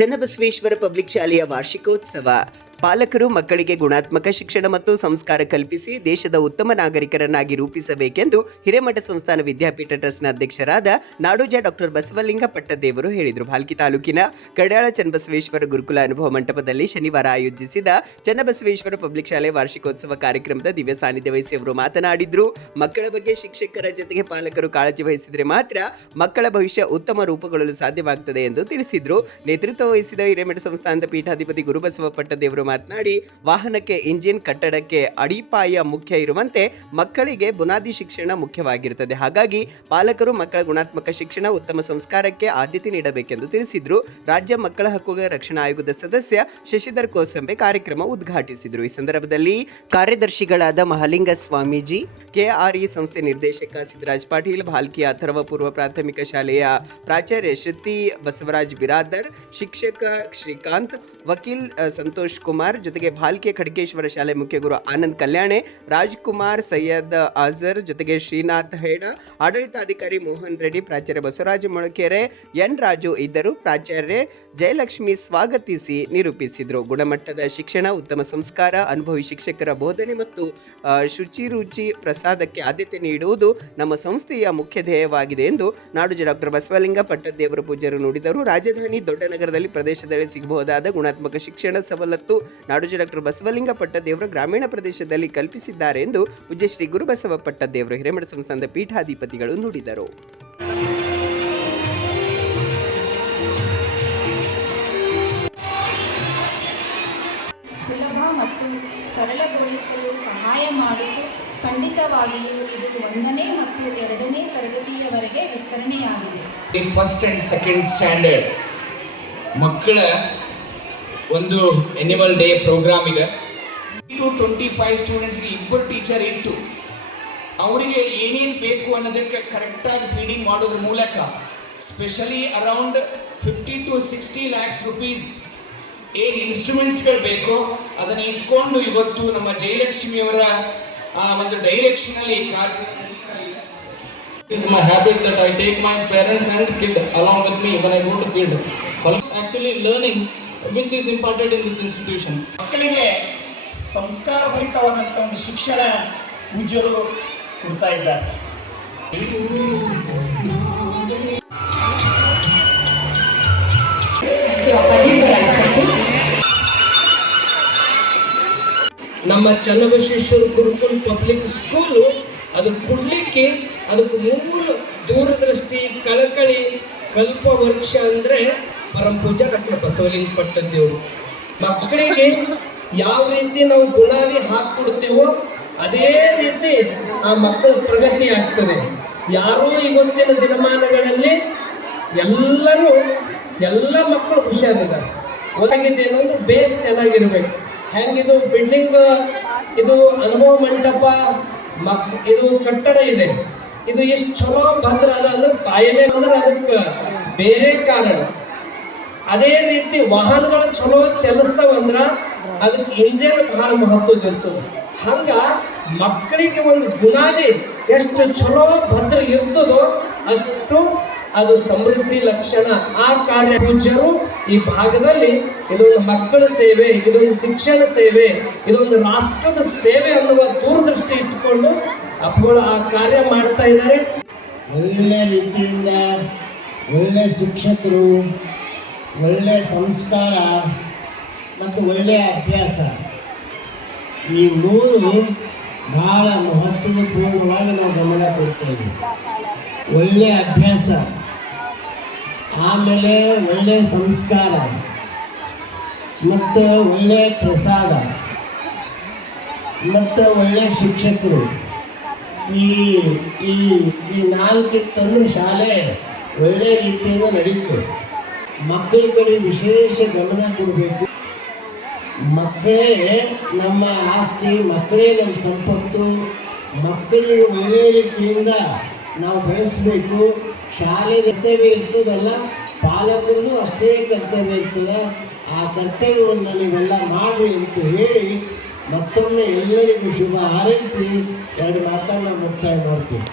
Channabasaveshwara public ಶಾಲೆಯ ವಾರ್ಷಿಕೋತ್ಸವ. ಪಾಲಕರು ಮಕ್ಕಳಿಗೆ ಗುಣಾತ್ಮಕ ಶಿಕ್ಷಣ ಮತ್ತು ಸಂಸ್ಕಾರ ಕಲ್ಪಿಸಿ ದೇಶದ ಉತ್ತಮ ನಾಗರಿಕರನ್ನಾಗಿ ರೂಪಿಸಬೇಕೆಂದು ಹಿರೇಮಠ ಸಂಸ್ಥಾನ ವಿದ್ಯಾಪೀಠ ಟ್ರಸ್ಟ್ನ ಅಧ್ಯಕ್ಷರಾದ ನಾಡೋಜ ಡಾಕ್ಟರ್ ಬಸವಲಿಂಗ ಪಟ್ಟದೇವರು ಹೇಳಿದರು. ಭಾಲ್ಕಿ ತಾಲೂಕಿನ ಕಡ್ಯಾಳ ಚನ್ನಬಸವೇಶ್ವರ ಗುರುಕುಲ ಅನುಭವ ಮಂಟಪದಲ್ಲಿ ಶನಿವಾರ ಆಯೋಜಿಸಿದ ಚನ್ನಬಸವೇಶ್ವರ ಪಬ್ಲಿಕ್ ಶಾಲೆ ವಾರ್ಷಿಕೋತ್ಸವ ಕಾರ್ಯಕ್ರಮದ ದಿವ್ಯ ಸಾನ್ನಿಧ್ಯ ವಹಿಸಿ ಅವರು ಮಾತನಾಡಿದ್ರು. ಮಕ್ಕಳ ಬಗ್ಗೆ ಶಿಕ್ಷಕರ ಜೊತೆಗೆ ಪಾಲಕರು ಕಾಳಜಿ ವಹಿಸಿದರೆ ಮಾತ್ರ ಮಕ್ಕಳ ಭವಿಷ್ಯ ಉತ್ತಮ ರೂಪುಗೊಳ್ಳಲು ಸಾಧ್ಯವಾಗುತ್ತದೆ ಎಂದು ತಿಳಿಸಿದ್ರು. ನೇತೃತ್ವ ವಹಿಸಿದ ಹಿರೇಮಠ ಸಂಸ್ಥಾನದ ಪೀಠಾಧಿಪತಿ ಗುರುಬಸವ ಪಟ್ಟದೇವರು ಮಾತನಾಡಿ, ವಾಹನಕ್ಕೆ ಇಂಜಿನ್, ಕಟ್ಟಡಕ್ಕೆ ಅಡಿಪಾಯ ಮುಖ್ಯ ಇರುವಂತೆ ಮಕ್ಕಳಿಗೆ ಬುನಾದಿ ಶಿಕ್ಷಣ ಮುಖ್ಯವಾಗಿರುತ್ತದೆ. ಹಾಗಾಗಿ ಪಾಲಕರು ಮಕ್ಕಳ ಗುಣಾತ್ಮಕ ಶಿಕ್ಷಣ, ಉತ್ತಮ ಸಂಸ್ಕಾರಕ್ಕೆ ಆದ್ಯತೆ ನೀಡಬೇಕೆಂದು ತಿಳಿಸಿದ್ರು. ರಾಜ್ಯ ಮಕ್ಕಳ ಹಕ್ಕುಗಳ ರಕ್ಷಣಾ ಆಯೋಗದ ಸದಸ್ಯ ಶಶಿಧರ್ ಕೋಸಂಬೆ ಕಾರ್ಯಕ್ರಮ ಉದ್ಘಾಟಿಸಿದರು. ಈ ಸಂದರ್ಭದಲ್ಲಿ ಕಾರ್ಯದರ್ಶಿಗಳಾದ ಮಹಾಲಿಂಗ ಸ್ವಾಮೀಜಿ, ಕೆಆರ್ಇ ಸಂಸ್ಥೆ ನಿರ್ದೇಶಕ ಸಿದ್ದರಾಜ್ ಪಾಟೀಲ್, ಭಾಲ್ಕಿ ಅಥರ್ವ ಪೂರ್ವ ಪ್ರಾಥಮಿಕ ಶಾಲೆಯ ಪ್ರಾಚಾರ್ಯ ಶ್ರುತಿ ಬಸವರಾಜ್ ಬಿರಾದರ್, ಶಿಕ್ಷಕ ಶ್ರೀಕಾಂತ್, ವಕೀಲ್ ಸಂತೋಷ್ ಕುಮಾರ್, ಜೊತೆಗೆ ಭಾಲ್ಕೆ ಖಡ್ಗೇಶ್ವರ ಶಾಲೆ ಮುಖ್ಯ ಗುರು ಆನಂದ್ ಕಲ್ಯಾಣೆ, ರಾಜ್ಕುಮಾರ್, ಸೈಯದ್ ಆಜರ್, ಜೊತೆಗೆ ಶ್ರೀನಾಥ್ ಹೇಡ, ಆಡಳಿತಾಧಿಕಾರಿ ಮೋಹನ್ ರೆಡ್ಡಿ, ಪ್ರಾಚಾರ್ಯ ಬಸವರಾಜ ಮೊಳಕೆರೆ, ಎನ್ ರಾಜು ಇದ್ದರು. ಪ್ರಾಚಾರ್ಯ ಜಯಲಕ್ಷ್ಮಿ ಸ್ವಾಗತಿಸಿ ನಿರೂಪಿಸಿದರು. ಗುಣಮಟ್ಟದ ಶಿಕ್ಷಣ, ಉತ್ತಮ ಸಂಸ್ಕಾರ, ಅನುಭವಿ ಶಿಕ್ಷಕರ ಬೋಧನೆ ಮತ್ತು ಶುಚಿರುಚಿ ಪ್ರಸಾದಕ್ಕೆ ಆದ್ಯತೆ ನೀಡುವುದು ನಮ್ಮ ಸಂಸ್ಥೆಯ ಮುಖ್ಯ ಧ್ಯೇಯವಾಗಿದೆ ಎಂದು ನಾಡೋಜ ಡಾಕ್ಟರ್ ಬಸವಲಿಂಗ ಪಟ್ಟದೇವರು ಪೂಜ್ಯರು ನುಡಿದರು. ರಾಜಧಾನಿ ದೊಡ್ಡ ನಗರದಲ್ಲಿ ಪ್ರದೇಶದಲ್ಲಿ ಸಿಗಬಹುದಾದ ಗುಣಾತ್ಮಕ ಶಿಕ್ಷಣ ಸವಲತ್ತು ನಾಡೋಜ ಡಾಕ್ಟರ್ ಬಸವಲಿಂಗ ಪಟ್ಟದೇವರು ಗ್ರಾಮೀಣ ಪ್ರದೇಶದಲ್ಲಿ ಕಲ್ಪಿಸಿದ್ದಾರೆ ಎಂದು ಪೂಜ್ಯ ಶ್ರೀ ಗುರುಬಸವ ಪಟ್ಟದೇವರು ಹಿರೇಮಠ ಸಂಸ್ಥಾನದ ಪೀಠಾಧಿಪತಿಗಳು ನುಡಿದರು. ಸುಲಭ ಮತ್ತು ಸರಳಗೊಳಿಸಲು ಸಹಾಯ ಮಾಡಿದ್ದು ಖಂಡಿತವಾಗಿಯೂ ಇದು 1ನೇ ಮತ್ತು 2ನೇ ತರಗತಿಯವರೆಗೆ ವಿಸ್ತರಣೆಯಾಗಿದೆ. ಫಸ್ಟ್ ಆ್ಯಂಡ್ ಸೆಕೆಂಡ್ ಸ್ಟ್ಯಾಂಡರ್ಡ್ ಮಕ್ಕಳ ಒಂದು ಆ್ಯನ್ಯುವಲ್ ಡೇ ಪ್ರೋಗ್ರಾಮ್ ಇದೆ. 25 ಸ್ಟೂಡೆಂಟ್ಸ್ಗೆ 2 ಟೀಚರ್ ಇಟ್ಟು ಅವರಿಗೆ ಏನೇನು ಬೇಕು ಅನ್ನೋದಕ್ಕೆ ಕರೆಕ್ಟಾಗಿ ಫೀಡಿಂಗ್ ಮಾಡೋದ್ರ ಮೂಲಕ specially around 50 to 60 lakhs rupees ಏನು ಇನ್ಸ್ಟ್ರೂಮೆಂಟ್ಸ್ಗಳು ಬೇಕೋ ಅದನ್ನು ಇಟ್ಕೊಂಡು ಇವತ್ತು ನಮ್ಮ ಜಯಲಕ್ಷ್ಮಿಯವರ ಒಂದು ಡೈರೆಕ್ಷನಲ್ಲಿ It's my habit that I take my parents and kid along with me when I go to field. Actually learning which is imparted in this institution. ಮಕ್ಕಳಿಗೆ ಸಂಸ್ಕಾರ ಭರಿತವಾದಂಥ ಒಂದು ಶಿಕ್ಷಣ ಪೂಜ್ಯರು ಕೊಡ್ತಾ ಇದ್ದಾರೆ. ನಮ್ಮ ಚನ್ನಬಸವೇಶ್ವರ ಗುರುಕುಲ್ ಪಬ್ಲಿಕ್ ಸ್ಕೂಲು ಅದು ಕೊಡಲಿಕ್ಕೆ ಅದಕ್ಕೆ ಮೂಲ ದೂರದೃಷ್ಟಿ, ಕಳಕಳಿ, ಕಲ್ಪವೃಕ್ಷ ಅಂದರೆ ಪರಮ ಪೂಜ್ಯ ಡಾಕ್ಟರ್ ಬಸವಲಿಂಗ ಪಟ್ಟದೇವರು. ಮಕ್ಕಳಿಗೆ ಯಾವ ರೀತಿ ನಾವು ಬುನಾದಿ ಹಾಕ್ಕೊಡ್ತೇವೋ ಅದೇ ರೀತಿ ಆ ಮಕ್ಕಳ ಪ್ರಗತಿ ಆಗ್ತದೆ. ಯಾರೋ ಇವತ್ತಿನ ದಿನಮಾನಗಳಲ್ಲಿ ಎಲ್ಲ ಮಕ್ಕಳು ಹುಷಾರಿದ್ದಾರೆ. ಒಳಗಿದ್ದೇನು ಅಂದ್ರೆ ಬೇಸ್ ಚೆನ್ನಾಗಿರ್ಬೇಕು. ಹೆಂಗಿದು ಬಿಲ್ಡಿಂಗ್, ಇದು ಅನುಭವ ಮಂಟಪ, ಇದು ಕಟ್ಟಡ ಇದೆ, ಇದು ಎಷ್ಟು ಚಲೋ ಭದ್ರ ಅದ ಅಂದ್ರೆ ಪಾಯನೆ ಅಂದ್ರೆ ಅದಕ್ಕೆ ಬೇರೆ ಕಾರಣ. ಅದೇ ರೀತಿ ವಾಹನಗಳು ಚಲೋ ಚಲಿಸ್ತಾವಂದ್ರೆ ಅದಕ್ಕೆ ಇಂಜಿನ್ ಬಹಳ ಮಹತ್ವದ ಇರ್ತದೆ. ಹಂಗ ಮಕ್ಕಳಿಗೆ ಒಂದು ಬುನಾದಿ ಎಷ್ಟು ಚಲೋ ಭದ್ರ ಇರ್ತದೋ ಅಷ್ಟು ಅದು ಸಮೃದ್ಧಿ ಲಕ್ಷಣ. ಆ ಕಾರ್ಯ ಪೂಜ್ಯರು ಈ ಭಾಗದಲ್ಲಿ ಇದೊಂದು ಮಕ್ಕಳ ಸೇವೆ, ಇದೊಂದು ಶಿಕ್ಷಣ ಸೇವೆ, ಇದೊಂದು ರಾಷ್ಟ್ರದ ಸೇವೆ ಅನ್ನುವ ದೂರದೃಷ್ಟಿ ಇಟ್ಟುಕೊಂಡು ಅಪ್ಪಗಳು ಆ ಕಾರ್ಯ ಮಾಡ್ತಾ ಇದ್ದಾರೆ. ಒಳ್ಳೆ ರೀತಿಯಿಂದ ಒಳ್ಳೆ ಶಿಕ್ಷಕರು, ಒಳ್ಳೆ ಸಂಸ್ಕಾರ ಮತ್ತು ಒಳ್ಳೆಯ ಅಭ್ಯಾಸ, ಈ 3 ಬಹಳ ಮಹತ್ವಪೂರ್ಣವಾಗಿ ನಾವು ಗಮನ ಕೊಡ್ತಾ ಇದ್ದೀವಿ. ಒಳ್ಳೆಯ ಅಭ್ಯಾಸ, ಆಮೇಲೆ ಒಳ್ಳೆಯ ಸಂಸ್ಕಾರ ಮತ್ತು ಒಳ್ಳೆಯ ಪ್ರಸಾದ ಮತ್ತು ಒಳ್ಳೆಯ ಶಿಕ್ಷಕರು, ಈ 4 ತಂದ್ರೆ ಶಾಲೆ ಒಳ್ಳೆಯ ರೀತಿಯಿಂದ ನಡೀತದೆ. ಮಕ್ಕಳ ಕಡೆ ವಿಶೇಷ ಗಮನ ಕೊಡಬೇಕು. ಮಕ್ಕಳೇ ನಮ್ಮ ಆಸ್ತಿ, ಮಕ್ಕಳೇ ನಮ್ಮ ಸಂಪತ್ತು. ಮಕ್ಕಳಿಗೆ ಒಳ್ಳೆಯ ರೀತಿಯಿಂದ ನಾವು ಬೆಳೆಸಬೇಕು. ಶಾಲೆ ಕರ್ತವ್ಯ ಇರ್ತದಲ್ಲ, ಪಾಲಕರದು ಅಷ್ಟೇ ಕರ್ತವ್ಯ ಇರ್ತದೆ. ಆ ಕರ್ತವ್ಯವನ್ನು ನೀವೆಲ್ಲ ಮಾಡಿ ಅಂತ ಹೇಳಿ ಮತ್ತೊಮ್ಮೆ ಎಲ್ಲರಿಗೂ ಶುಭ ಹಾರೈಸಿ 2 ಮಾತನ್ನು ಮುಕ್ತಾಯ ಮಾಡ್ತೀವಿ.